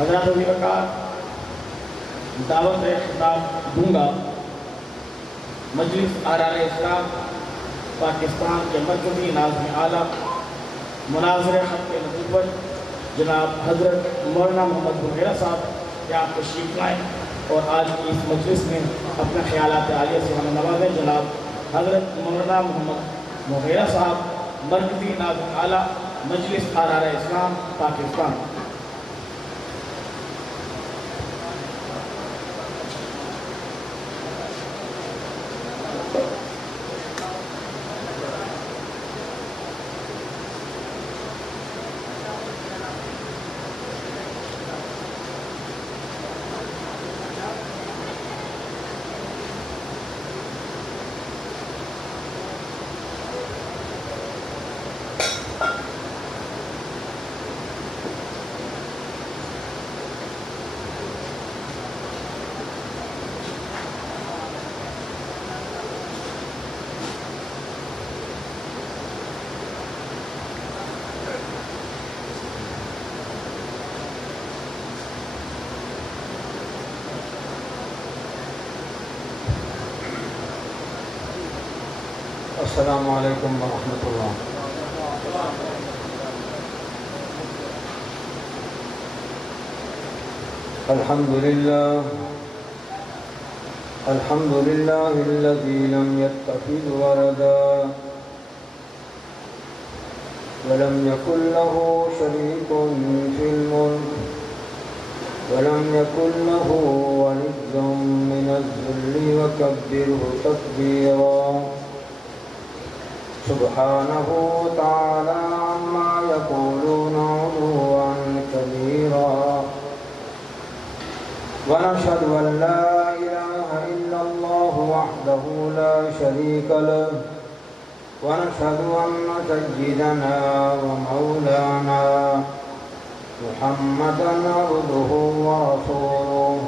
حضرات وزیر دعوت خطاب دوں گا مجلس آرائے اسلام پاکستان کے مرکزی ناظم اعلیٰ مناظر خط نبوت جناب حضرت مولانا محمد بحیرہ صاحب کہ آپ تشریف لائیں اور آج کی اس مجلس میں اپنے خیالات عالیہ سے ہمیں نوازیں۔ جناب حضرت مولانا محمد بحیرہ صاحب مرکزی ناظم اعلیٰ مجلس آرائے اسلام پاکستان۔ السلام علیکم ورحمۃ اللہ۔ الحمد للہ الذی لم يتخذ ولدا ولم يكن له شريك في الملك ولم يكن له ولي من الذل وكبره تكبيرا۔ سبحانه تعالى عما يقولون علوا كبيرا، ونشهد أن لا إله إلا الله وحده لا شريك له، ونشهد أن سيدنا ومولانا محمدا عبده ورسوله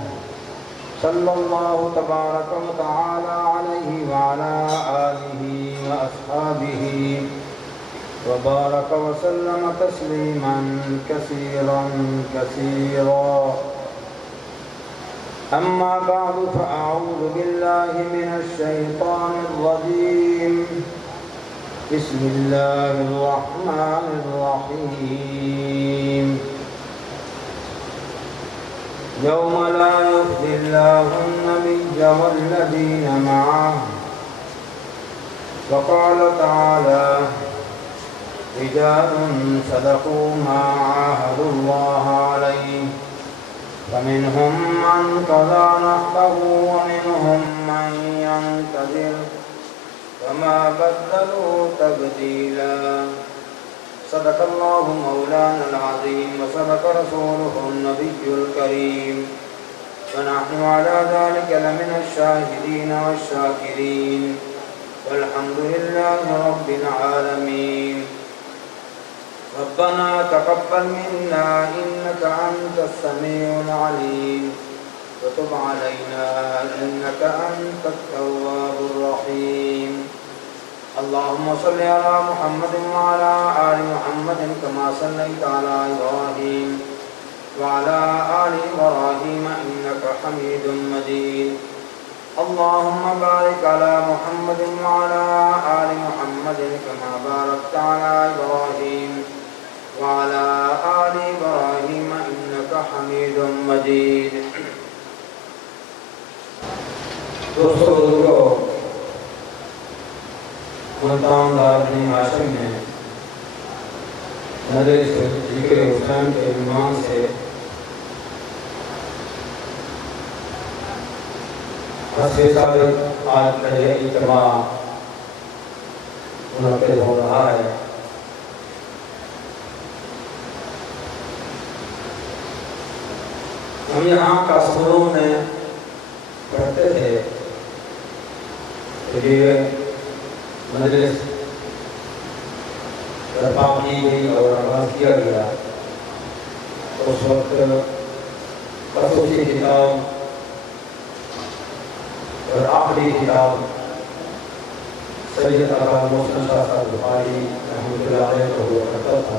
صلى الله تبارك وتعالى عليه وعلى آله وأصحابه وبارك وسلم تسليما كثيرا كثيرا۔ أما بعد فأعوذ بالله من الشيطان الرجيم، بسم الله الرحمن الرحيم۔ يوم لا يخزي الله النبي والذين معه، وقال تعالى رجال صدقوا ما عاهدوا الله عليه، فمنهم من قضى نحبه ومنهم من ينتظر وما بدلوا تبديلا۔ صدق الله مولانا العظيم وصدق رسوله النبي الكريم، ونحن على ذلك لمن الشاهدين والشاكرين، والحمد لله رب العالمين۔ ربنا تقبل منا إنك أنت السميع العليم، وتب علينا إنك أنت التواب الرحيم۔ اللهم صل على محمد وعلى آل محمد كما صليت على إبراهيم وعلى آل إبراهيم إنك حميد مجيد۔ اللهم بارك على محمد وعلى آل محمد كما باركت على إبراهيم وعلى آل إبراهيم إنك حميد مجيد۔ دوستو ملتان دار بن ہاشم نے مجلس ذکر حسین کے عنوان سے ہستے سال آج کا یہ اجتماع منعقد ہو رہا ہے۔ ہم یہاں کا سکولوں میں پڑھتے تھے کہ یہ مجلس برپا کی گئی اور آغاز کیا گیا، اس وقت خصوصی کتاب اور آخری کتاب سید آقا محسن شاہ صاحب بخاری رحمۃ اللہ علیہ کو ہوا کرتا تھا۔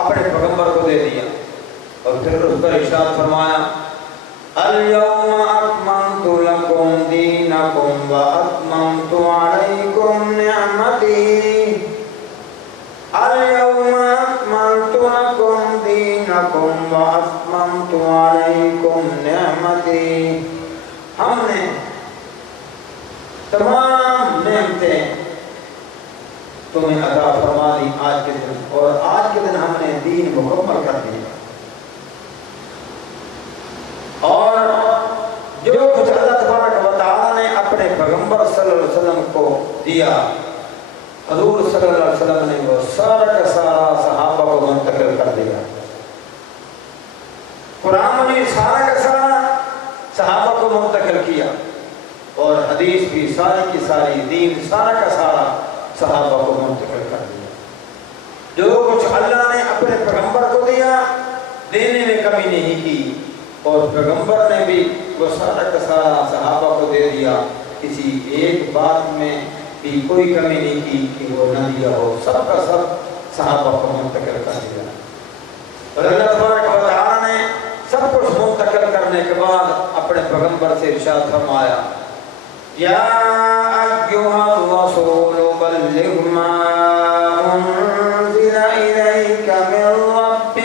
اپنے پیغمبر کو دے دیا، اور پھر اس پر ارشاد فرمایا اليوم اکملت لکم دینکم واتممت علیکم نعمتی، اليوم اکملت لکم دینکم واتممت علیکم نعمتی، ہم نے تمام نعمتیں تمہیں عطا فرما دی آج کے دن، اور آج کے دن ہم نے دین مکمل کر دیا۔ اور جو کچھ اللہ تبارک و تعالیٰ نے اپنے پیغمبر صلی اللہ علیہ وسلم کو دیا، حضور صلی اللہ علیہ وسلم نے وہ سارا کا سارا صحابہ کو منتقل کر دیا۔ قرآن نے سارا کا سارا صحابہ کو منتقل کیا، اور حدیث بھی ساری کی ساری، دین سارا کا سارا صحابہ کو منتقل کر دیا۔ جو کچھ اللہ نے اپنے پیغمبر کو دیا دینے میں کمی نہیں کی، اور پیغمبر نے بھی وہ سارا کا سارا صحابہ کو دے دیا، کسی ایک بات میں بھی کوئی کمی نہیں کی کہ وہ نہ دیا ہو، سب کا سب صحابہ کو منتقل کر دیا۔ اور اللہ تبارک و تعالیٰ نے سب کچھ منتقل کرنے کے بعد اپنے پیغمبر سے ارشاد فرمایا یا ایھا الرسول بلغ ما انزل الیک من ربک،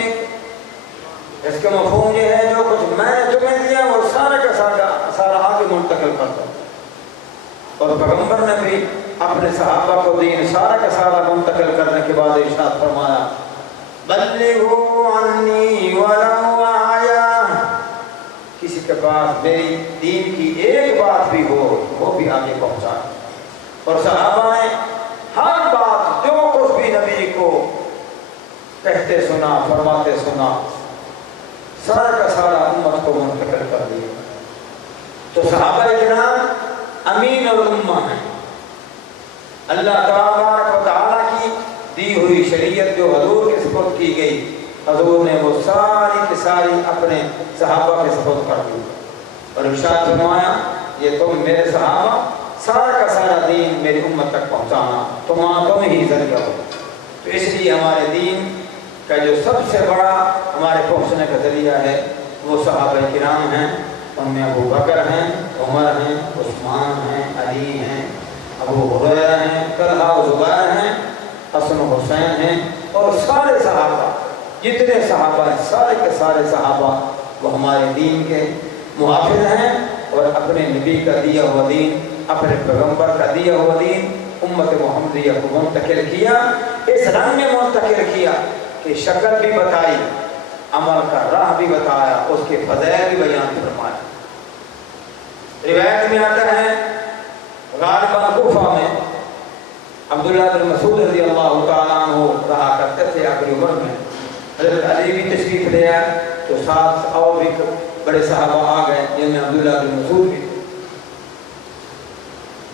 اس کا مفہوم یہ ہے جو کچھ میں نے تمہیں دیا وہ سارا کا سارا آگے منتقل کرتا ہوں۔ اور پیغمبر نے بھی اپنے صحابہ کو دین سارا کا سارا منتقل کرنے کے بعد ارشاد فرمایا بلغوا عنی ولو آیہ، کسی کے پاس میری دین کی ایک بات بھی ہو وہ بھی آگے پہنچائے۔ اور صحابہ نے ہر بات جو کچھ بھی نبی کو کہتے سنا، فرماتے سنا، سارا کا سارا امت کو منتقل کر دیا۔ تو صحابہ کرام امین الامہ ہیں، اللہ تبارک و تعالیٰ کی دی ہوئی شریعت جو حضور کے سپرد کی گئی، حضور نے وہ ساری کی ساری اپنے صحابہ کے سپرد کر دی، اور ارشاد فرمایا یہ تم میرے صحابہ سارا کا سارا دین میری امت تک پہنچانا، تم ہی ذریعہ ہو۔ تو اس لیے ہمارے دین کا جو سب سے بڑا ہمارے پہنچنے کا ذریعہ ہے وہ صحابہ کرام ہیں، ان میں ابو بکر ہیں، عمر ہیں، عثمان ہیں، علی ہیں، ابو ہریرہ ہیں، طلحہ و زبیر ہیں، حسن و حسین ہیں، اور سارے صحابہ جتنے صحابہ ہیں سارے کے سارے صحابہ وہ ہمارے دین کے محافظ ہیں، اور اپنے نبی کا دیا ہوا دین، اپنے پیغمبر کا دیا ہوا دین امت محمدیہ کو منتقل کیا، اس رنگ میں منتقل کیا کہ شکل بھی بتائی، عمل کا راہ بھی بتایا، اس کے فضائل بھی بیان فرمایا۔ روایت میں آتا ہے غالباً کوفہ میں عبداللہ بن مسعود رضی اللہ تعالیٰ عنہ رہا کرتے تھے آخری عمر میں، حضرت علی بھی تشریف لے آئے تو ساتھ اور بھی بڑے صحابہ آ گئے جن میں عبداللہ بن مسعود بھی۔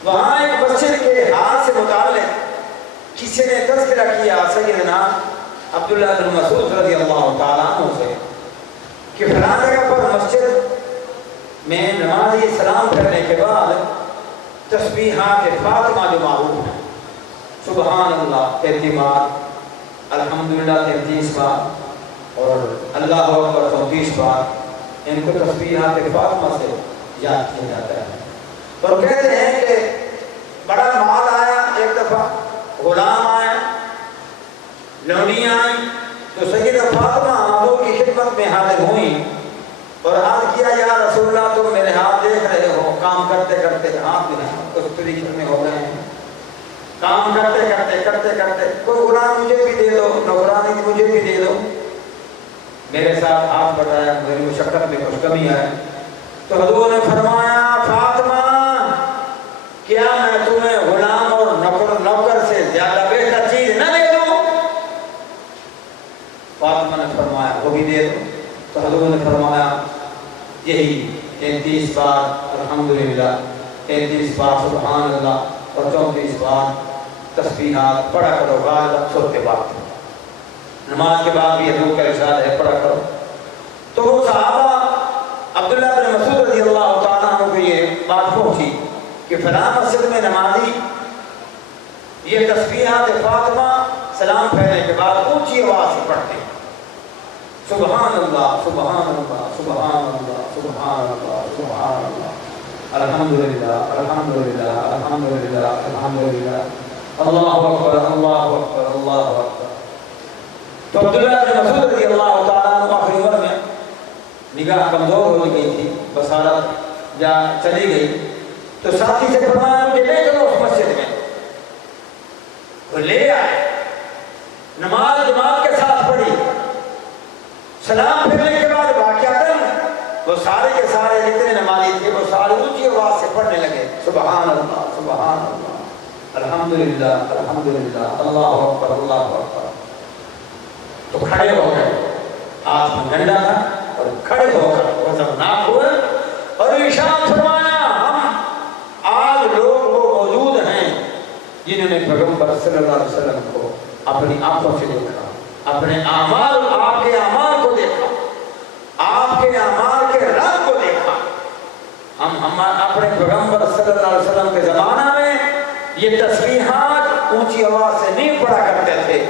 وہاں ایک مسجد کے حال سے متعلق کسی نے تذکرہ کیا سیدنا عبداللہ بن مسعود رضی اللہ تعالیٰ عنہ سے کہ فلاں جگہ پر مسجد میں نمازی سلام پھیرنے کے بعد تسبیحات فاطمہ جو معروف ہیں، سبحان اللہ 33 بار، الحمدللہ 33 بار، اور اللہ اکبر 34 بار، ان کو تسبیحات فاطمہ سے یاد کیا جاتا ہے۔ اور کہتے ہیں کہ بڑا مال آیا، ایک دفعہ غلام آیا، لونڈیاں آئیں، تو سیدہ فاطمہ حضور کی خدمت میں حاضر ہوئیں اور عرض کیا یا رسول اللہ تم میرے ہاتھ دیکھ رہے ہو، کام کرتے کرتے ہاتھ میں اس طریقے میں ہو رہے ہیں، کام کرتے کرتے کوئی غلام مجھے بھی دے دو، نوکرانی مجھے بھی دے دو، میرے ساتھ ہاتھ بٹایا، میری مشقت میں کچھ کمی آئے۔ تو حضور نے فرمایا فاطمہ کیا میں تمہیں غلام اور نوکر سے زیادہ بہتر چیز نہ دے دوں؟ فاطمہ نے فرمایا وہ بھی دے دو۔ تو حضور نے فرمایا یہی 33 بار الحمدللہ، 33 بار سبحان اللہ، اور 34 بار تسبیحات پڑھا کرو غالباً سر کے بعد، نماز کے بعد بھی حضور کا ارشاد ہے پڑھا کرو۔ تو وہ صحابہ عبداللہ بن مسعود رضی اللہ تعالیٰ عنہ کو یہ بات پہنچی کہ فلاں مسجد میں نمازی یہ تسبیحات فاطمہ سلام پھیرنے کے بعد اونچی آواز سے پڑھتے ہیں، سبحان اللہ سبحان اللہ سبحان اللہ سبحان اللہ سبحان اللہ الحمدللہ الحمدللہ الحمدللہ الحمدللہ اللہ اکبر اللہ اکبر اللہ اکبر۔ تو عبداللہ بن مسعود رضی اللہ تعالیٰ عنہ آخری عمر میں نگاہ کمزور ہو گئی تھی، بصارت جا چلی گئی، تو ساتھی سے فرمایا مجھے لے چلو اس مسجد میں، وہ لے آئے، نماز جماعت کے ساتھ پڑھی، سلام پھرنے کے بعد واقعاتاً وہ سارے کے سارے جتنے نمازی تھے وہ سارے اونچی آواز سے پڑھنے لگے سبحان اللہ سبحان اللہ الحمدللہ الحمدللہ اللہ اکبر اللہ اکبر۔ تو کھڑے ہو گئے، ہاتھ میں ڈنڈا تھا اور کھڑے ہو کر غضبناک ہوئے اور ارشاد فرمایا ہم آج لوگ وہ موجود ہیں جنہوں نے پیغمبر صلی اللہ علیہ وسلم کو اپنی آنکھوں سے دیکھا، اپنے اعمال آپ کے اعمال کو دیکھا، آپ کے اعمال کے رنگ کو دیکھا۔ ہم اپنے پیغمبر صلی اللہ علیہ وسلم کے زمانہ میں یہ تسبیحات اونچی آواز سے نہیں پڑھا کرتے تھے،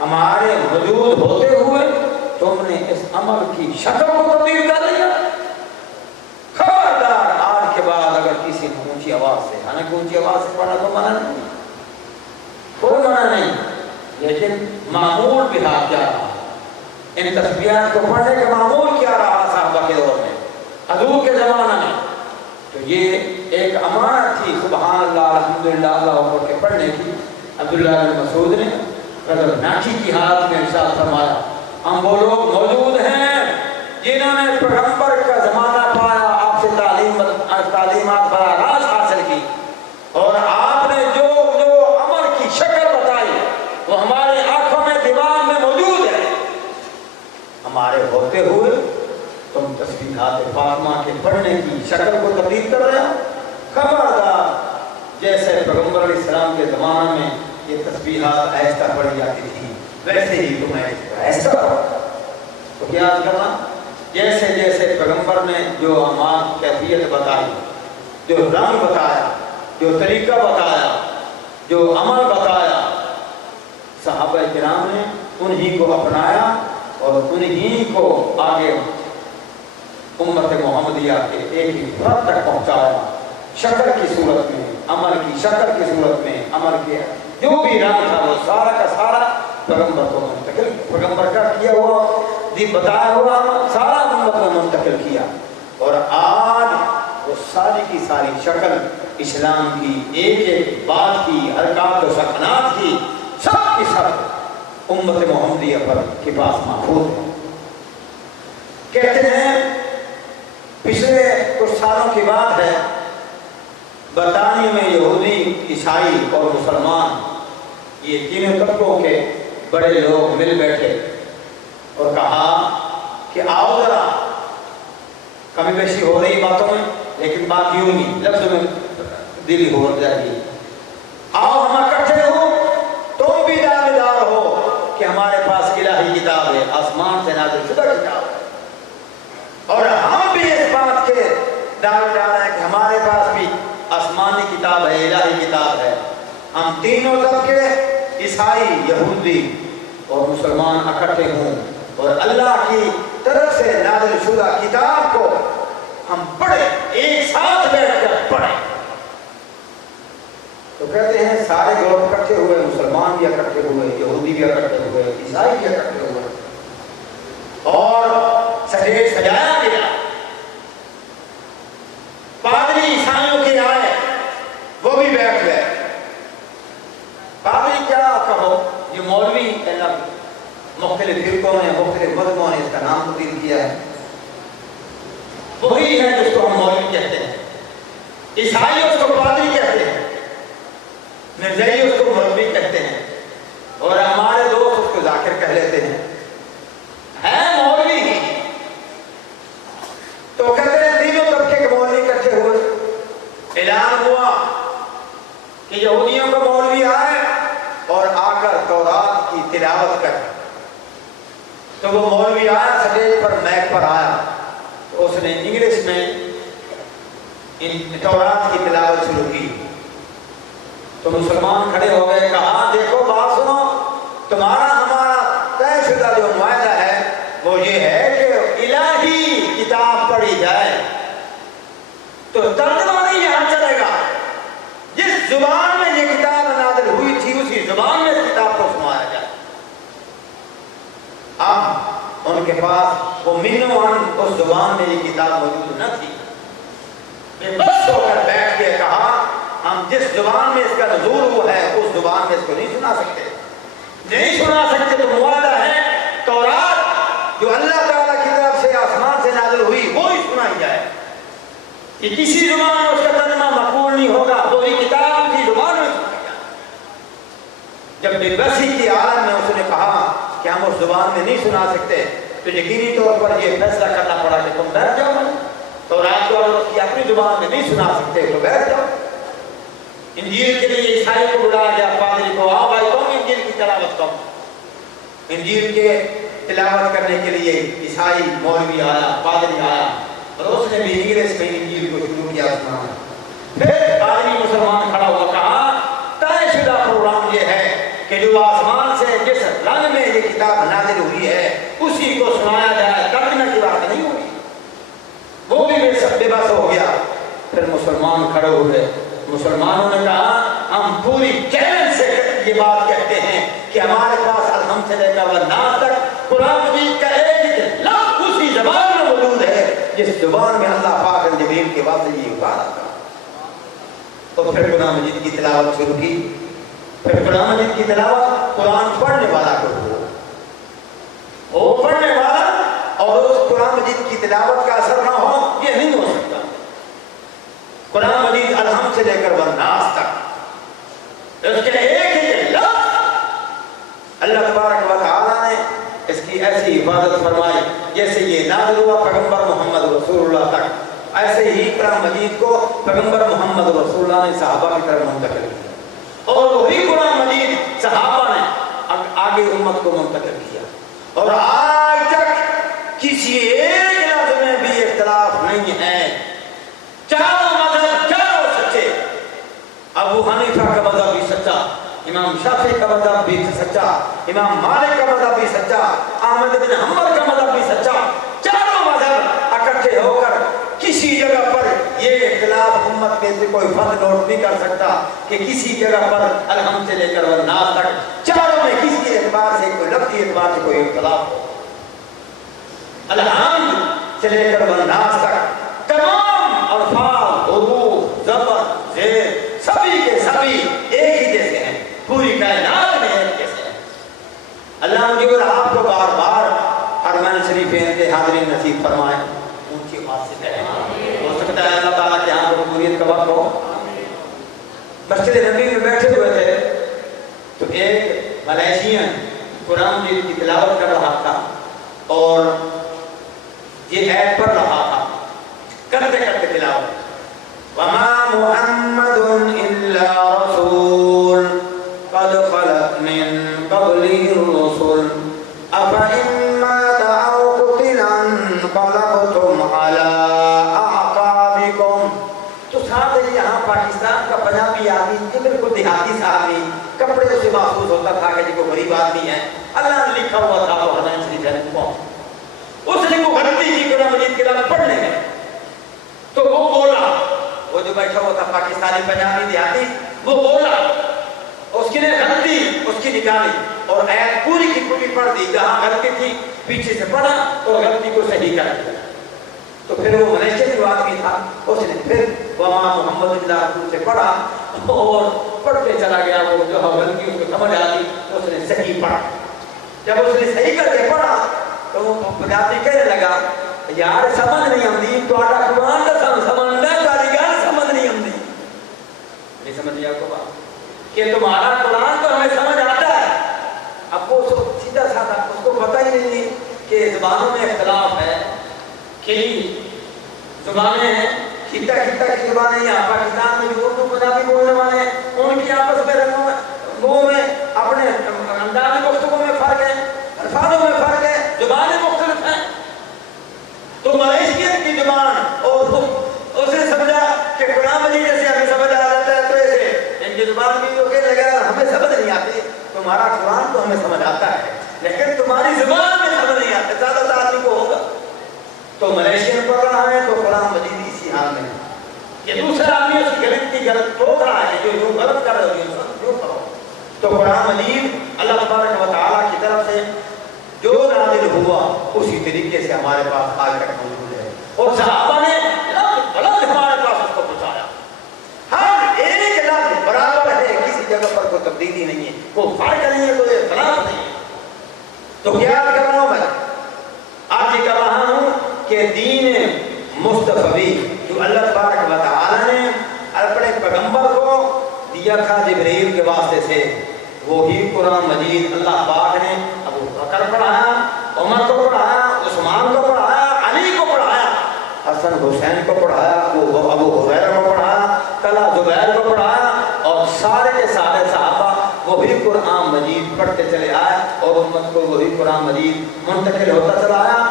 ہمارے موجود ہوتے ہوئے تم نے اس عمل کی شکل کو تبدیل کر دیا۔ خبردار آج کے بعد اگر کسی نے اونچی آواز سے، حالانکہ اونچی آواز سے پڑھا تو منع نہیں، کوئی منع نہیں، لیکن معمول بہار کیا رہا، ان تسبیحات کو پڑھنے کا معمول کیا رہا صحابہ کے دور میں، حضور کے زمانہ میں؟ تو یہ ایک امانت تھی سبحان اللہ الحمدللہ اللہ اکبر کے پڑھنے کی۔ عبداللہ بن مسعود نے غضبناکی کی حالت میں ارشاد فرمایا ہم وہ لوگ موجود ہیں جنہوں نے پیغمبر کا زمانہ پایا، آپ سے تعلیمات براہ راست حاصل کی، اور آپ نے جو عمل کی شکل بتائی وہ ہماری آنکھوں میں دماغ میں موجود ہے، ہمارے ہوتے ہوئے تم تسبیحات فاطمہ کے پڑھنے کی شکل کو تبدیل کر رہے ہو۔ خبردار، جیسے پیغمبر علیہ السلام کے زمانے میں یہ تسبیحات آہستہ پڑھی جاتی تھی ویسے ہی تمہیں آہستہ پڑھا۔ تو کیا کرنا؟ جیسے جیسے پیغمبر نے جو اعمال کیفیت بتائی، جو رنگ بتایا، جو طریقہ بتایا، جو عمل بتایا، صحابہ کرام نے انہی کو اپنایا اور انہی کو آگے امت محمدیہ کے ایک ہی فرد تک پہنچایا، شکل کی صورت میں، عمل کی شکل کی صورت میں، عمل کے جو بھی رنگ تھا وہ سارا کا سارا پیغمبر کو منتقل، پیغمبر کا کیا ہوا بتایا ہوا سارا امت میں منتقل کیا، اور آج وہ ساری کی ساری شکل اسلام کی ایک ایک بات کی، حرکات و سکنات کی، سب کی سب امت محمدیہ پر کے پاس محفوظ ہے۔ کہتے ہیں پچھلے کچھ سالوں کی بات ہے، برطانیہ میں یہودی، عیسائی اور مسلمان یہ تینوں طبقوں کے بڑے لوگ مل بیٹھے اور کہا کہ آؤ ذرا، کمی بیشی ہو رہی باتوں میں لیکن بات یوں نہیں، لفظ میں دلی ہو جائے گی، آؤ ہم اکٹھے ہو، تم بھی دعویدار ہو کہ ہمارے پاس الہی کتاب ہے، آسمان سے نازل شدہ کتاب ہے، اور ہم بھی اس بات کے دعویدار ہیں کہ ہمارے پاس بھی آسمانی کتاب ہے، الہی کتاب ہے۔ ہم تینوں طبقے عیسائی، یہودی اور مسلمان اکٹھے ہوں اور اللہ کی طرف سے نازل شدہ کتاب کو ہم پڑھیں، ایک ساتھ بیٹھ کر پڑھیں۔ تو کہتے ہیں سارے گروہ اکٹھے ہوئے، مسلمان بھی اکٹھے ہوئے، یہودی بھی اکٹھے ہوئے، عیسائی بھی اکٹھے ہوئے، اور سٹیج سجایا گیا، پادری عیسائیوں کے آئے، وہ بھی بیٹھ گئے۔ پادری کیا کہو، یہ مولوی مختلف فرقوں میں، مختلف مذہبوں نے اس کا نام تبدیل کیا ہے، وہی ہے جس کو ہم مولوی کہتے ہیں، عیسائی اس کو پادری کہتے ہیں، مرزائی اس کو مولوی کہتے ہیں، اور ہمارے دوست اس کو ذاکر کہہ لیتے ہیں، ہے مولوی ہی۔ تو کہتے ہیں تینوں طبقے کے مولوی اکٹھے ہوئے، اعلان ہوا کہ یہودیوں کا مولوی آئے اور آ کر تورات کی تلاوت کر۔ تو وہ مولوی آیا، سٹیج پر میک پر آیا، تو اس نے انگلش میں تورات کی تلاوت شروع کی۔ تو مسلمان کھڑے ہو گئے، کہا دیکھو بات سنو، تمہارا ہمارا طے شدہ جو معاہدہ ہے وہ یہ ہے کہ الہی کتاب پڑھی جائے تو ترجمہ نہیں یہاں چلے گا، جس زبان میں یہ کتاب نازل ہوئی تھی اسی زبان میں اس کتاب کو سنایا جائے۔ اب ان کے پاس وہ منوان اس زبان میں یہ کتاب موجود نہ تھی، بے بس ہو کر بیٹھ کے کہا ہم جس زبان میں اس کا نزول ہوا ہے اس زبان میں اس کو نہیں سنا سکتے، نہیں سنا سکتے تو معاہدہ ہے تورات جو اللہ تعالیٰ کی طرف سے آسمان سے نازل ہوئی وہی سنائی جائے، کہ کسی زبان میں اس کا ترجمہ مقبول نہیں ہوگا، وہی کتاب اسی زبان میں سنائی جائے۔ جب بے بسی کی حالت میں اس نے کہا کہ ہم اس زبان میں نہیں سنا سکتے تو یقینی طور پر یہ فیصلہ کرنا پڑا کہ تم بیٹھ جاؤ، تورات کو اور اس کی اپنی زبان میں نہیں سنا سکتے تو بیٹھ جاؤ۔ انجیل کے لیے عیسائی کو بلایا گیا، پادری کو، آؤ بھائی تم انجیل کی تلاوت کرو۔ انجیل کے تلاوت کرنے کے لیے عیسائی مولوی آیا، پادری آیا اور اس نے بھی انگریز میں انجیل کو شروع کیا سنانا۔ پھر پادری مسلمان کھڑا ہوا کہا طے شدہ پروگرام یہ ہے کہ جو آسمان سے جس رنگ میں یہ کتاب نازل ہوئی ہے اسی کو سنایا جائے، ترجمے کی بات نہیں ہوئی۔ وہ بھی بے بس ہو گیا۔ پھر مسلمان کھڑے ہوئے، مسلمانوں نے کہا ہم پوری چیلنج سے یہ بات کہتے ہیں کہ ہمارے پاس الحمد سے لے کر والناس تک قرآن مجید کا ایک ایک لفظ اسی زبان میں موجود ہے جس زبان میں اللہ پاک نے جبریل کے واسطے یہ اتارا تھا۔ تو پھر قرآن مجید کی تلاوت شروع کی۔ پھر قرآن مجید کی تلاوت قرآن پڑھنے والا کو وہ پڑھنے والا اور اس قرآن مجید کی تلاوت کا اثر نہ ہو یہ نہیں ہو سکتا۔ قرآن مجید الحمد سے لے کر والناس تک اس کے ایک ایک لفظ اللہ تبارک و تعالیٰ نے اس کی ایسی حفاظت فرمائی جیسے یہ نازل ہوا پیغمبر محمد رسول اللہ تک، ایسے ہی قرآن مجید کو پیغمبر محمد رسول اللہ نے صحابہ کی طرف منتقل کیا اور وہی قرآن مجید صحابہ نے آگے امت کو منتقل کیا، اور آج تک کسی ایک لفظ میں بھی اختلاف نہیں ہے۔ چاروں مذہب چاروں سچے، ابو حنیفہ کا مذہب بھی سچا، امام شافعی کا مذہب بھی سچا، امام مالک کا مذہب بھی سچا، احمد بن حنبل کا مذہب بھی سچا، چاروں مذہب اکٹھے ہو کر کسی جگہ پر یہ اختلاف امت میں سے کوئی فرد نوٹ نہیں کر سکتا کہ کسی جگہ پر الحمد سے لے کر والناس تک چاروں میں کسی اعتبار سے کوئی لفظی اعتبار سے کوئی اختلاف ہو۔ الحمد سے لے کر والناس تک تمام الفاظ، حروف، زبر، زیر سبھی کے سبھی ایک ہی جیسے ہیں، پوری کائنات میں ایک جیسے ہیں۔ اللہ مجھے اور آپ کو بار بار حرمین شریفین کے حاضرین نصیب فرمائے، اونچی بات سے کہیں ہو سکتا ہے اللہ تعالیٰ کے ہاں قبولیت کا وقت ہو۔ مسجد نبی میں بیٹھے ہوئے تھے تو ایک ملیشین قرآن مجید کی تلاوت کر رہا تھا اور یہ ایت پڑھ رہا تھا، کرتے کرتے تلاوت وَمَا مُحَمَّدٌ إِلَّا رَسُولٌ قَدْ خَلَتْ مِن قَبْلِهِ الرُّسُلُ أَفَإِن مَّاتَ أَوْ قُتِلَ انقَلَبْتُمْ عَلَىٰ أَعْقَابِكُمْ۔ تو ساتھ یہاں پاکستان کا پنجابی آدمی جو بالکل دیہاتی سا آدمی کپڑے اسے محسوس ہوتا تھا کہ جو غریب آدمی ہے، اللہ نے لکھا ہوا تھا وہ حرمین شریف کو، اس نے کو غلطی کی قرآن مجید کے لفظ پڑھنے میں، تو وہ بولا، وہ جو بیٹھا ہوا تھا پاکستانی پنجابی دیہاتی وہ بولا، اس کی نے غلطی اس کی نکالی اور ایت پوری کی پوری پڑھ دی، جہاں غلطی تھی پیچھے سے پڑھا اور غلطی کو صحیح کر دیا۔ تو پھر وہ ملیشین جو آدمی تھا اس نے پھر وما محمد اللہ رسول سے پڑھا اور پڑھتے چلا گیا، وہ جو غلطی اس کو سمجھ آئی اس نے صحیح پڑھا۔ جب اس نے صحیح کر کے پڑھا تو وہ پنجابی کہنے لگا یار سمجھ نہیں آتی تو قرآن کا سمجھنا والی گل سمجھ نہیں آتی، نہیں سمجھ لیا کو بات کہ تمہارا قرآن تو ہمیں سمجھ آتا ہے، اب وہ سیدھا سادہ اس کو پتہ ہی نہیں کہ زبانوں میں اختلاف ہے، کئی زبانیں ہیں، خطہ خطہ کی زبانیں، یہاں پاکستان میں جو اردو پنجابی بولنے والے ہیں ان کی آپس میں رنگوں میں وہ میں اپنے انداز گفتگو میں فرق ہے، الفاظوں میں فرق ہے، زبانیں مختلف ہیں۔ تو ملیشین کی زبان اور اس نے سمجھا کہ قرآن مجید جیسے ہمیں سمجھ آ جاتا ہے تو ایسے ان کی زبان بھی جو کہنے لگا ہمیں سمجھ نہیں آتی، تمہارا قرآن تو ہمیں سمجھ آتا ہے لیکن تمہاری زبان میں سمجھ نہیں آتا۔ زیادہ تر آدمی تو ملیشین پڑھ رہا ہے تو قرآن مجید اسی حال میں ہے کہ دوسرا آدمی اس کی غلط کی غلط ٹھوک رہا ہے جو یوں غلط کر رہے ہو یوں کرو. تو قرآن مجید اللہ تبارک و تعالیٰ کی طرف سے جو نازل ہوا اسی طریقے سے ہمارے پاس آج تک موجود ہے. اور صحابہ نے لفظ ہمارے پاس اس کو پہنچایا. ہر ایک لفظ برابر ہے, کسی جگہ پر کوئی تبدیلی نہیں ہے, کوئی فرق نہیں ہے, کوئی اختلاف نہیں ہے. تو کیا یاد کر رہا ہوں میں؟ آج یہ کر رہا ہوں کہ دین مصطفی جو اللہ تبارک و تعالیٰ نے اپنے پیغمبر کو دیا تھا جبرائیل کے واسطے سے, وہی قرآن مجید اللہ پاک نے ابو بکر پڑھایا, عمر کو پڑھایا, عثمان کو پڑھایا, علی کو پڑھایا, حسن حسین کو پڑھایا, ابو ہریرہ کو پڑھایا, طلحہ زبیر کو پڑھایا, اور سارے کے سارے صحابہ وہی قرآن مجید پڑھتے چلے آئے اور امت کو وہی قرآن مجید منتقل ہوتا چلا آیا.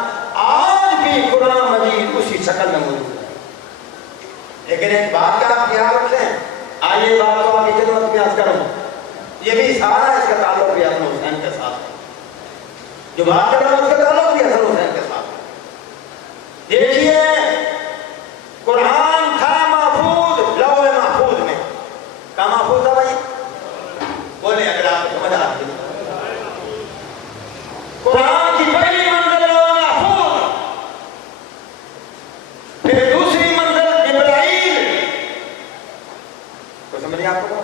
آج بھی قرآن مجید اسی شکل میں موجود ہے. لیکن ایک بات کا آپ یاد رکھیں, آئیے بات کو آپ کی خدمت میں عرض کروں, یہ بھی سارا اس کا تعلق بھی حسن حسین کے ساتھ ہے. جو بات کر رہا ہوں اس کا تعلق بھی حسن حسین کے ساتھ ہے. دیکھیے قرآن تھا محفوظ لوح محفوظ میں. کہاں محفوظ تھا بھائی؟ بولے اگر آپ کو سمجھ آتی ہے. قرآن کی پہلی منزل لوح محفوظ, پھر دوسری منزل جبرائیل, تو سمجھے آپ کو,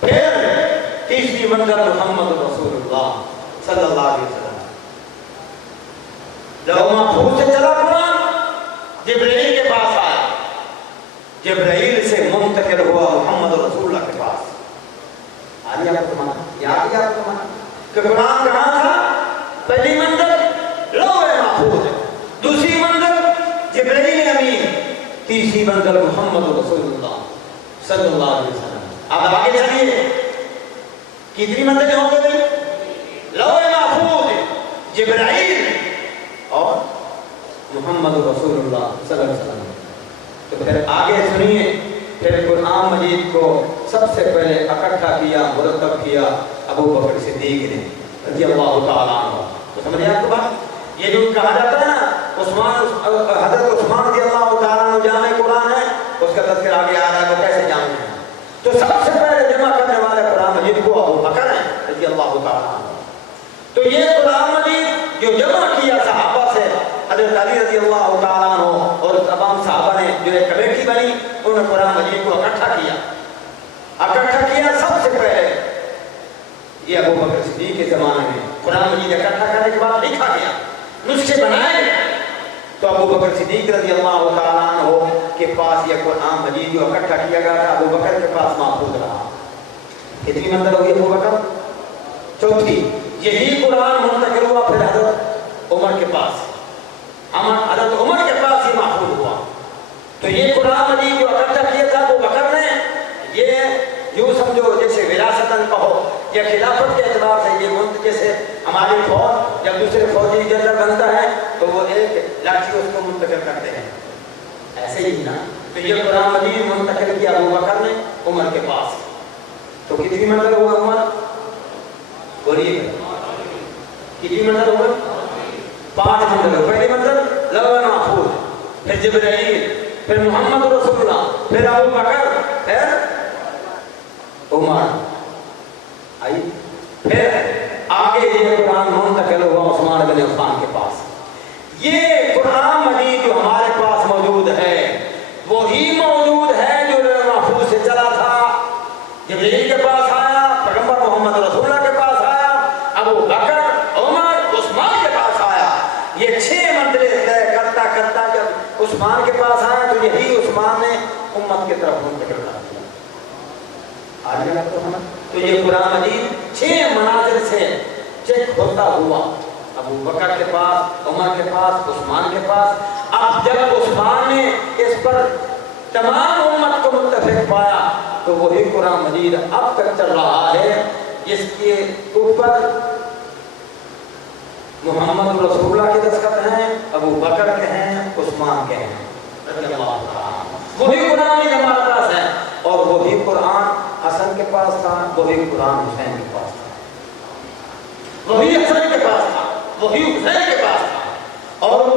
پھر تیسری منزل محمد رسول اللہ صلی اللہ علیہ وسلم. لوح محفوظ سے چلا قرآن, جبرائیل کے پاس آیا, جبرائیل سے منتقل ہوا محمد رسول اللہ کے پاس. آج آپ کو مانا یاد ہی آپ کو مانا کہ قرآن کہاں تھا؟ پہلی منزل لوح محفوظ, دوسری منزل جبرائیل امین, تیسری منزل محمد رسول اللہ صلی اللہ علیہ وسلم. اب آگے چلیے, کتنی منزلیں ہوں گے؟ لوح محفوظ, جبرائیل اور محمد رسول اللہ صلی اللہ علیہ وسلم. تو پھر آگے سنیے, پھر قرآن مجید کو سب سے پہلے اکٹھا کیا, مرتب کیا ابو بکر صدیق نے رضی اللہ تعالیٰ عنہ. تو سمجھے آپ کو بات؟ یہ جو کہا جاتا ہے نا حضرت عثمان رضی اللہ تعالیٰ عنہ جامع قرآن ہے, اس کا تذکر آگے آ رہا ہے وہ کیسے جامع ہے. تو سب سے پہلے جمع کرنے والے قرآن مجید کو ابو بکر ہیں رضی اللہ تعالیٰ عنہ. تو یہ قرآن مجید جو جمع کیا صحابہ سے, حضرت علی رضی اللہ تعالیٰ عنہ اور تمام صحابہ نے جو ایک کمیٹی بنی, انہوں نے قرآن مجید کو اکٹھا کیا. سب سے پہلے یہ ابو بکر صدیق کے زمانے میں قرآن مجید اکٹھا کرنے کے بعد لکھا گیا, نسخے بنائے گئے. تو ابو بکر صدیق رضی اللہ تعالیٰ عنہ کے پاس یہ قرآن مجید جو اکٹھا کیا گیا تھا ابو بکر کے پاس محفوظ رہا. کتنی منزل ہوگی ابو بکر؟ چوتھی. یہی قرآن منتقل ہوا پھر حضرت عمر کے پاس, حضرت عمر کے پاس یہ محفوظ ہوا. تو یہ قرآن مجید جو اکٹھا کیا تھا ابو بکر نے, یہ یوں سمجھو جیسے وراثتاً کہو یا خلافت کے اعتبار سے, یہ جیسے ہماری فوج جب دوسرے فوجی جنرل بنتا ہے تو وہ ایک لاٹھی اس کو منتقل کرتے ہیں, ایسے ہی نا. تو یہ قرآن مجید منتقل کیا ابو بکر نے عمر کے پاس. تو کتنی منزل ہوا عمر؟ بولیے کتنی منزل ہوا؟ 5 منزل. پہلی منزل لوح محفوظ, پھر جبرائیل, پھر محمد رسول اللہ, پھر ابو بکر, پھر عمر آئی, پھر آگے یہ قرآن منتقل ہوا عثمان بن عفان کے پاس. یہ قرآن مجید جو ہمارے پاس موجود ہے وہی موجود ہے جو لوح محفوظ سے چلا تھا. جبرائیل کے پاس آیا, پیغمبر محمد رسول اللہ کے پاس آیا, ابو بکر, عمر, عثمان کے پاس آیا. یہ 6 منزلیں طے کرتا کرتا جب عثمان کے پاس آیا تو یہی عثمان نے امت کی طرف منتقل کر دیا. آج آپ کو سمجھ. تو یہ قرآن مجید 6 منازل سے چیک ہوتا ہوا ابو بکر کے پاس, عمر کے پاس, عثمان کے پاس. اب جب عثمان نے اس پر تمام امت کو متفق پایا تو وہی قرآن مجید اب تک چل رہا ہے. اس کے اوپر محمد رسول اللہ کے دستخط ہیں, ابو بکر کے ہیں, عثمان کے ہیں. وہی قرآن ہمارے پاس ہے, اور وہی قرآن حسن کے پاس تھا, وہی قرآن حسین کے پاس تھا, وہی حسن کے پاس تھا, وہی حسین کے پاس تھا, اور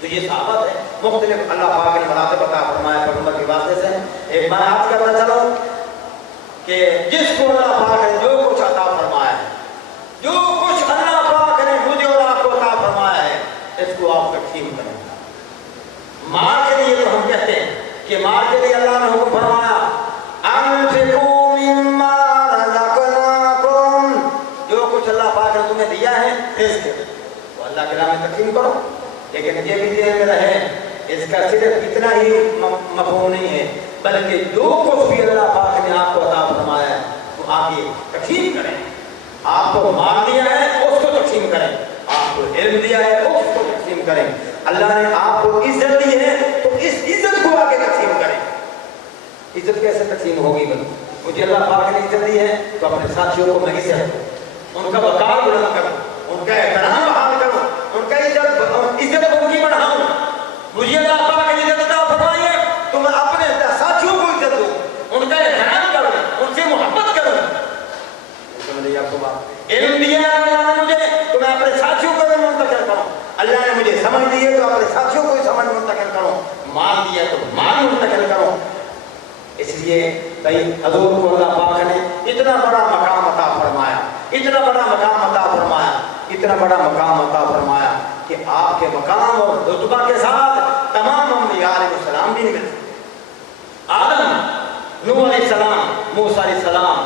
تو یہ صحابت ہے مختلف اللہ پاک نے مراتب عطا فرمایا پیغمبر کے واسطے سے. ایک میں عرض کرنا چاہوں کہ جس کو اللہ پاک نے جو کچھ عطا فرمایا ہے، جو کچھ اللہ پاک نے مجھے اور آپ کو عطا فرمایا ہے، اس کو آپ تقسیم کریں. مال کے لیے تو ہم کہتے ہیں کہ مال کے لیے اللہ نے حکم فرمایا انفقوا مما رزقناکم، جو کچھ اللہ پاک نے تمہیں دیا ہے رزق تو اللہ کے راہ میں تقسیم کرو. لیکن یہ بھی ذہن میں رہے اس کا صرف اتنا ہی مفہوم نہیں ہے، بلکہ جو کچھ بھی اللہ پاک نے آپ کو عطا فرمایا ہے تو آپ یہ تقسیم کریں. آپ کو مال دیا ہے اس کو تقسیم کریں، آپ کو علم دیا ہے اس کو تقسیم کریں. اللہ نے آپ کو عزت دی ہے تو اس عزت کو آگے تقسیم کریں. عزت کیسے تقسیم ہوگی؟ مجھے اللہ پاک نے عزت دی ہے تو اپنے ساتھیوں کو میں عزت دوں، ان کا وقار بلند کروں، ان کا احترام بحال کروں، ان کا عزت ان کی بڑھاؤں. مجھے اللہ پاک نے عزت عطا فرمائی ہے تو میں اپنے ساتھیوں کو عزت دوں، ان کا احترام کروں، ان سے محبت کروں. علم دیا ہے اللہ نے مجھے تو میں اپنے ساتھیوں کو منتقل کروں. اللہ نے مجھے سمجھ دی ہے تو اپنے ساتھیوں کو سمجھ منتقل کروں. مال دیا تو مال منتقل کروں. اس لیے بھائی حضور کو اللہ پاک نے اتنا بڑا مقام عطا فرمایا، اتنا بڑا مقام عطا فرمایا، اتنا بڑا مقام عطا فرمایا کہ آپ کے مقام اور رتبہ کے ساتھ تمام انبیاء علیہ السلام بھی نکل سکتے. آدم، نوح علیہ السلام، موسیٰ علیہ السلام،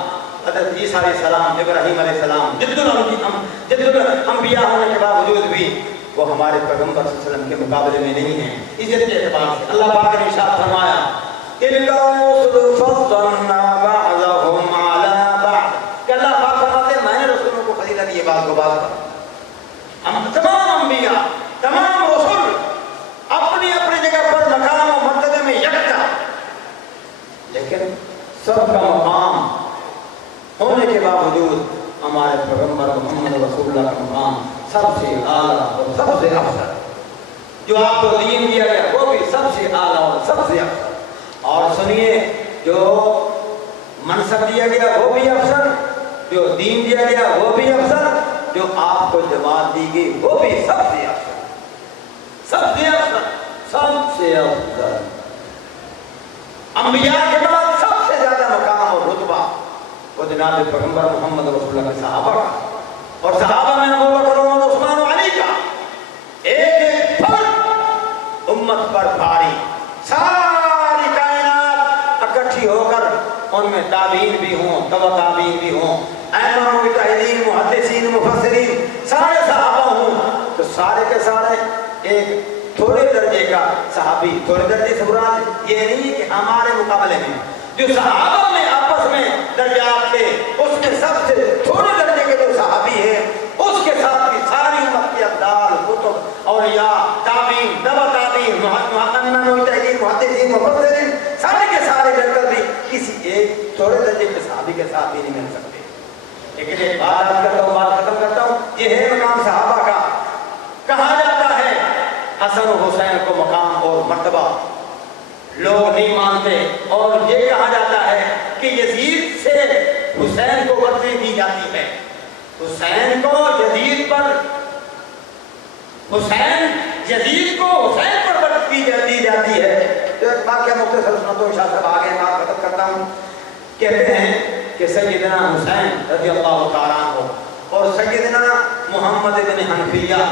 حضرت عیسیٰ علیہ السلام، ابراہیم علیہ السلام، جد الانبیاء ہونے کے باوجود بھی وہ ہمارے پیغمبر صلی اللہ علیہ وسلم کے مقابلے میں نہیں ہیں عزت کے اعتبار سے. اللہ پاک نے ارشاد فرمایا کہ اللہ پاک فرماتے ہیں میں نے رسولوں کو فضیلت دی بعض کو بعض پر. ہم تمام انبیاء، تمام رسول اپنی اپنی جگہ پر مقام و مرتبے میں یکجا، لیکن سب کا مقام ہونے کے باوجود ہمارے پیغمبر محمد رسول اللہ کا مقام سب سے اعلیٰ اور سب سے افضل. جو آپ کو دین دیا گیا وہ بھی سب سے اعلیٰ اور سب سے افضل. اور سنیے جو منصب دیا گیا وہ بھی افضل، جو دین دیا گیا وہ بھی افضل، جو آپ کو جماعت دی گئی وہ بھی سب سے افضل، سب سے افضل، سب سے افضل. انبیاء کے بعد سب سے زیادہ مقام اور رتبہ وہ جناب پیغمبر محمد رسول اللہ کے صحابہ کا، اور صحابہ میں ابو بکر عمر عثمان و علی کا. ایک ایک فرد امت پر بھاری، ساری کائنات اکٹھی ہو کر ان میں تابعین بھی ہوں، تبع تابعین بھی ہوں، ائمہ مجتہدین، محدثین، مفسرین، سارے صحابہ ہوں تو سارے کے سارے ایک تھوڑے درجے کا صحابی. تھوڑے درجے سے مراد یہ نہیں کہ ہمارے مقابلے میں جو صحابہ میں آپس میں درجات تھے اس میں سب سے تھوڑے درجے کے جو صحابی ہیں اس کے ساتھ بھی ساری امت کے ابدال، کتب، اولیاء، تابعین، تبع تابعین، مجتہدین، محدثین، مفسرین، سارے کے سارے مل کر بھی کسی ایک تھوڑے درجے کے صحابی کے ساتھ بھی نہیں مل سکتے. لیکن ایک بات عرض کرتا ہوں، بات ختم کرتا ہوں. یہ ہے مقام صحابہ کا. کہا جاتا ہے حسن و حسین کو مقام اور مرتبہ لوگ نہیں مانتے، اور یہ کہا جاتا ہے کہ یزید سے حسین کو برتری دی جاتی ہے. حسین کو یزید پر، حسین یزید کو حسین پر برتری دی جاتی ہے. تو ایک واقعہ مختصر سنتوں شاہ صاحب آگے بات ختم کرتا ہوں. کہتے ہیں کہ سیدنا حسین رضی اللہ تعالیٰ عنہ اور سیدنا محمد بن حنفیہ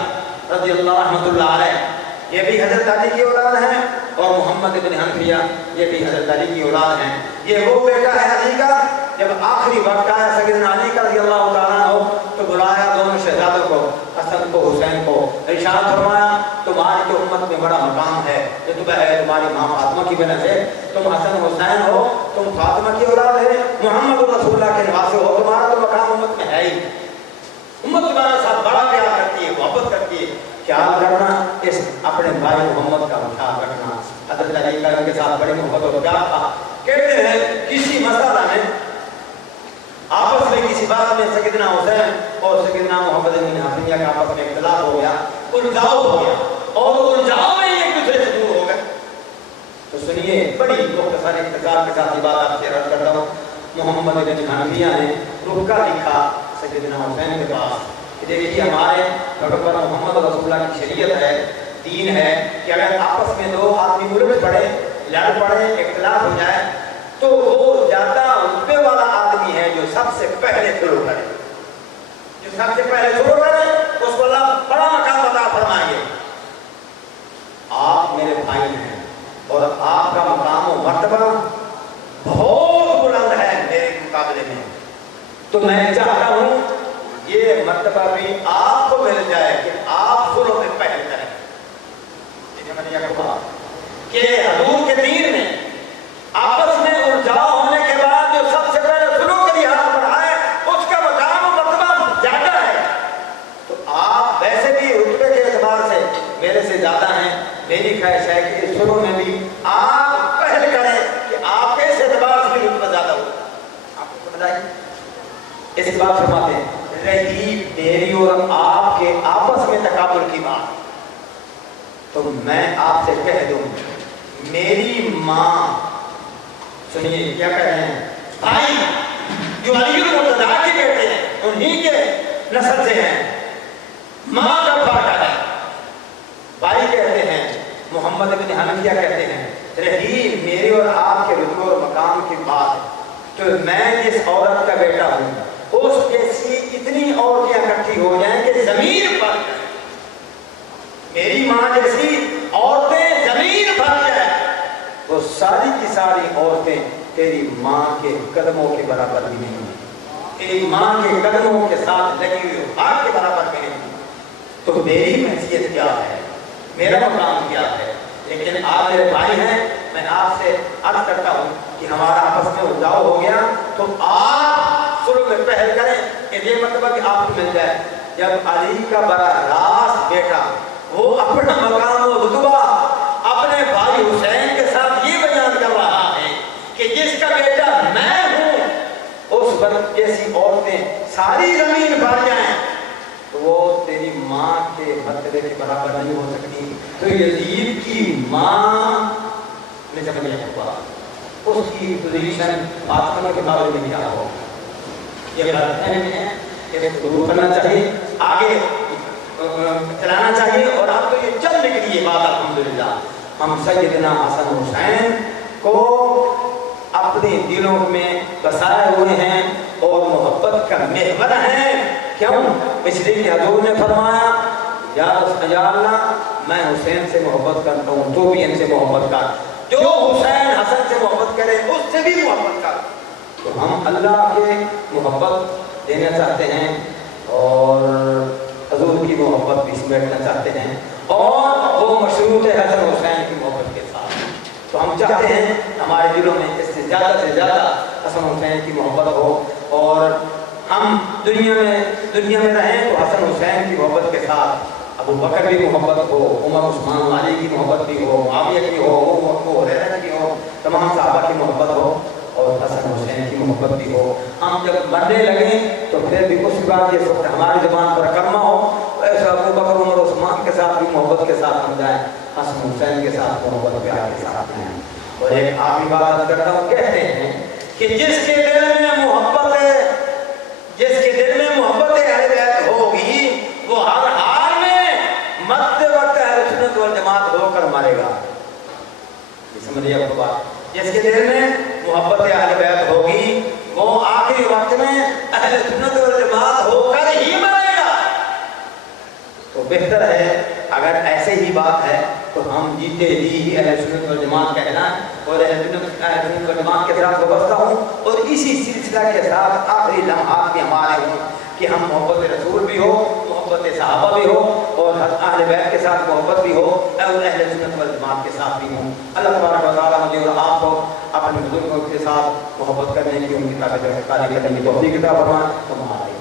رضی اللہ رحمۃ اللہ علیہ یہ بھی حضرت علی کی اولاد ہیں، اور محمد بن حنفیہ یہ بھی حضرت علی کی اولاد ہیں. یہ وہ بیٹا ہے علی کا. جب آخری وقت آیا سیدنا علی کا رضی اللہ تعالیٰ عنہ تو بلایا دونوں شہزادوں کو، حسن کو حسین کو. ارشاد فرمایا تمہاری تو امت میں بڑا مقام ہے، یہ تو ہے تمہاری ماں فاطمہ کی بنا سے، تم حسن حسین ہو، تم فاطمہ کی اولاد ہے، محمد رسول اللہ کے نواسے ہو، تمہارا تو مقام امت میں ہے ہی. امت تمہارے ساتھ بڑا پیار کرتی ہے، محبت کرتی ہے. خیال کرنا اس اپنے بھائی محمد کا خیال رکھنا. حضرت علی کا ان کے ساتھ بڑی محبت اور پیار تھا. کہتے ہیں کسی مسئلہ میں آپس میں کسی بات میں سیدنا حسین اور سیدنا محمد بن حنفیہ کا آپس میں اختلاف ہو گیا، الجھاؤ ہو گیا، اور الجھاؤ میں ایک دوسرے سے دور ہو گئے. تو سنیے بڑی مختصر اختصار کے ساتھ یہ بات آپ سے عرض کرتا ہوں. محمد بن حنفیہ نے رکا لکھا سیدنا حسین کے پاس کہ دیکھیے ہمارے پیغمبر محمد رسول اللہ کی شریعت ہے دین ہے کہ اگر آپس میں دو آدمی الٹ پڑے، لڑ پڑے، اختلاف ہو جائے تو وہ زیادہ رتبے والا آدمی ہے جو سب سے پہلے شروع کرے، جو سب سے پہلے شروع کرے اس کو اللہ بڑا مقام عطا فرمائیں گے۔ آپ میرے بھائی ہیں اور آپ کا مقام و مرتبہ بہت بلند ہے میرے مقابلے میں، تو میں چاہتا ہوں یہ مرتبہ بھی آپ کو مل جائے کہ آپ شروع میں پہل کریں۔ میں نے یہ کہا کہ حضور کے دین میں آپس میں الجھاؤ ہونے کے بعد جو سب سے پہلے شروع کری ہاتھ بڑھائے اس کا مقام و مرتبہ زیادہ ہے۔ تو آپ ویسے بھی رتبے کے اعتبار سے میرے سے زیادہ ہیں، میری خواہش ہے کہ اس شروع میں بھی آپ پہل کریں کہ آپ کے اس اعتبار سے بھی رتبہ زیادہ ہو۔ آپ کو سمجھ آئی؟ اس بات فرماتے ہیں رہی میری اور آپ کے آپس میں تقابل کی بات، تو میں آپ سے کہہ دوں میری ماں، سنیے کیا کہہ رہے ہیں، بھائی جو علی المرتضیٰ کے بیٹے ہیں انہی کے نسل سے ہیں، ماں کا پھاٹا ہے، بھائی کہتے ہیں، محمد بن حنفیہ کہتے ہیں رہی میری اور آپ کے رتبے اور مقام کی بات، تو میں جس عورت کا بیٹا ہوں اس جیسی اتنی عورتیں اکٹھی ہو جائیں کہ زمین پر جائیں، میری ماں جیسی عورتیں زمین پر جائیں، وہ ساری کی ساری عورتیں تیری ماں کے قدموں کے برابر بھی نہیں ہیں، تیری ماں کے قدموں کے ساتھ لگی ہوئی ہاتھ کے برابر بھی نہیں ہیں، تو میری حیثیت کیا ہے، میرا مقام کیا ہے؟ لیکن آپ میرے بھائی ہیں، میں آپ سے عرض کرتا ہوں کہ ہمارا آپس میں الجھاؤ ہو گیا تو آپ شروع میں پہل کریں کہ یہ مطلب کہ آپ کو مل جائے۔ جب علی کا براہ راست بیٹا وہ اپنا مقام و رتبہ اپنے بھائی حسین کے ساتھ یہ بیان کر رہا ہے کہ جس کا بیٹا میں ہوں اس وقت جیسی عورتیں ساری زمین بھر جائیں تو وہ تیری ماں کے مرتبے کے برابر نہیں ہو سکتی، تو یزید کی ماں نے جب میں ہوا اس کی پوزیشن فاطمہ کے بارے میں کیا ہو، یہ غلط ہے، اس کو دور کرنا چاہیے، آگے چلانا چاہیے، اور آپ کو یہ چل نکلی یہ بات الحمدللہ۔ ہم سیدنا حسن حسین کو اپنے دلوں میں بسائے ہوئے ہیں اور محبت کا محور ہیں، کیوں؟ اس لیے کہ حضور نے فرمایا یا اللہ میں حسین سے محبت کرتا ہوں تو بھی ان سے محبت کر، جو حسین حسن سے محبت کرے اس سے بھی محبت کر۔ تو ہم اللہ کے محبت دینا چاہتے ہیں اور حضور کی محبت بھی سمیٹنا چاہتے ہیں، اور وہ مشروط ہے حسن حسین کی محبت کے ساتھ۔ تو ہم چاہتے ہیں ہمارے دلوں میں اس سے زیادہ حسن حسین کی محبت ہو، اور ہم دنیا میں رہیں تو حسن حسین کی محبت کے ساتھ ابو بکر کی محبت ہو، عمر عثمان علی کی محبت بھی ہو، معاویہ کی ہو، ابو ہریرہ کی ہو، تمام صحابہ کی محبت ہو، اور حسن حسین کی محبت بھی ہو۔ ہم جب مرنے لگیں تو پھر بھی اس بات یہ سوچ ہماری زبان پر کلمہ ہو، ایسا ابو بکر عمر عثمان کے ساتھ بھی محبت کے ساتھ ہم جائیں، حسن حسین کے ساتھ محبت پیار کے ساتھ ہیں۔ اور ایک آخری بات کرتا ہوں، کہتے ہیں کہ جس کے دل میں محبت اہل بیت ہوگی وہ ہر حال میں مرتے وقت اہل سنت والجماعت ہو کر مرے گا۔ یہ سمجھیے آپ بات، جس کے دل میں محبت اہل بیت ہوگی وہ آخری وقت میں اہل سنت والجماعت ہو کر ہی مرے گا۔ تو بہتر ہے اگر ایسے ہی بات ہے تو ہم جیتے ہی اہل سنت والجماعت کہنا، اور اہل سنت والجماعت کے ساتھ وابستہ ہوں، اور اسی سلسلہ کے ساتھ آخری لمحات بھی ہمارے ہوں کہ ہم محبت رسول بھی ہو، محبت صحابہ بھی ہو، اور اہل بیت کے ساتھ محبت بھی ہو، اور اہل سنت والجماعت کے ساتھ بھی ہوں۔ اللہ تبارک و تعالیٰ مجھے اور آپ کو اپنے بزرگوں کے ساتھ محبت کرنے کی ان کی طاقت کرنے کی توفیق عطا فرمائے۔